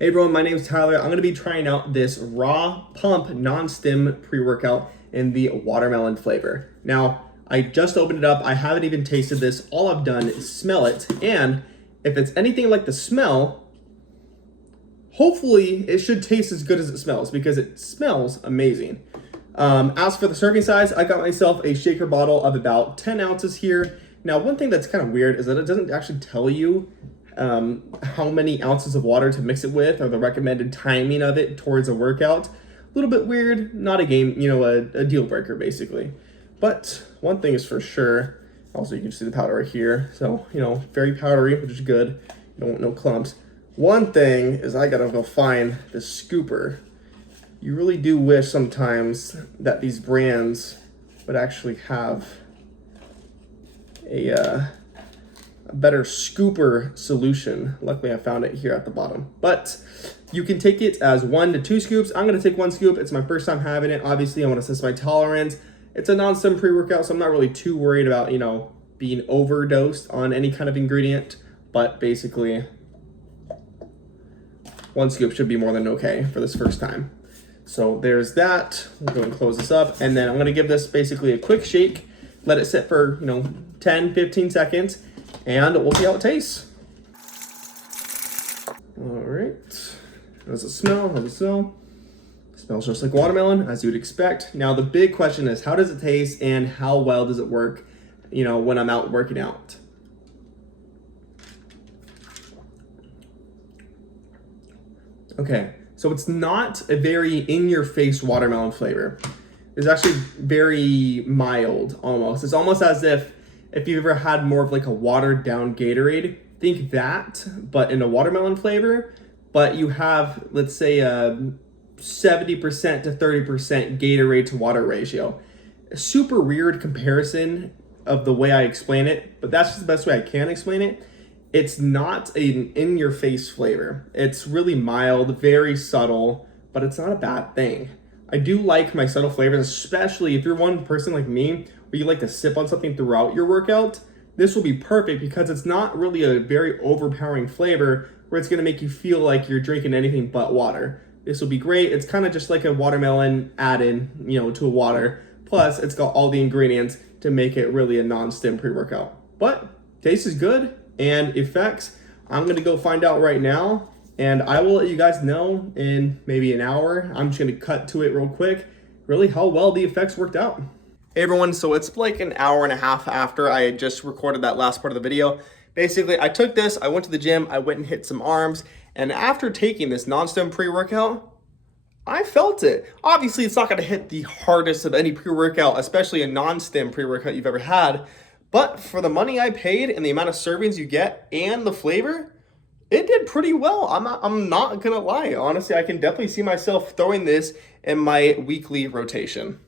Hey everyone, my name is Tyler. I'm going to be trying out this raw pump non-stim pre-workout in the watermelon flavor. Now, I just opened it up. I haven't even tasted this. All I've done is smell it. And if it's anything like the smell, hopefully it should taste as good as it smells because it smells amazing. As for the serving size, I got myself a shaker bottle of about 10 ounces here. Now, one thing that's kind of weird is that it doesn't actually tell you how many ounces of water to mix it with or the recommended timing of it towards a workout. A little bit weird, not a game, a deal breaker basically. But one thing is for sure, also you can see the powder right here. So, very powdery, which is good. You don't want no clumps. One thing is I gotta go find the scooper. You really do wish sometimes that these brands would actually have a better scooper solution. Luckily I found it here at the bottom, but you can take it as 1 to 2 scoops. I'm going to take 1 scoop. It's my first time having it. Obviously I want to assess my tolerance. It's a non-stim pre-workout, so I'm not really too worried about being overdosed on any kind of ingredient, but basically 1 scoop should be more than okay for this first time. So there's that. We'll go and close this up, and then I'm going to give this basically a quick shake, let it sit for 10-15 seconds, and we'll see how it tastes. All right, how does it smell? How does it smell? It smells just like watermelon, as you would expect. Now the big question is, how does it taste and how well does it work, when I'm out working out? Okay, so it's not a very in-your-face watermelon flavor. It's actually very mild, almost. It's almost as if you've ever had more of like a watered down Gatorade, think that, but in a watermelon flavor, but you have, let's say, a 70% to 30% Gatorade to water ratio. A super weird comparison of the way I explain it, but that's just the best way I can explain it. It's not an in-your-face flavor. It's really mild, very subtle, but it's not a bad thing. I do like my subtle flavors, especially if you're one person like me, where you like to sip on something throughout your workout. This will be perfect because it's not really a very overpowering flavor where it's gonna make you feel like you're drinking anything but water. This will be great. It's kind of just like a watermelon add-in, to a water. Plus, it's got all the ingredients to make it really a non-stim pre-workout. But taste is good, and effects, I'm gonna go find out right now, and I will let you guys know in maybe an hour. I'm just gonna cut to it real quick, really how well the effects worked out. Hey everyone, so it's like an hour and a half after I had just recorded that last part of the video. Basically, I took this, I went to the gym, I went and hit some arms, and after taking this non-stim pre-workout, I felt it. Obviously, it's not gonna hit the hardest of any pre-workout, especially a non-stim pre-workout you've ever had, but for the money I paid and the amount of servings you get and the flavor, it did pretty well. I'm not gonna lie. Honestly, I can definitely see myself throwing this in my weekly rotation.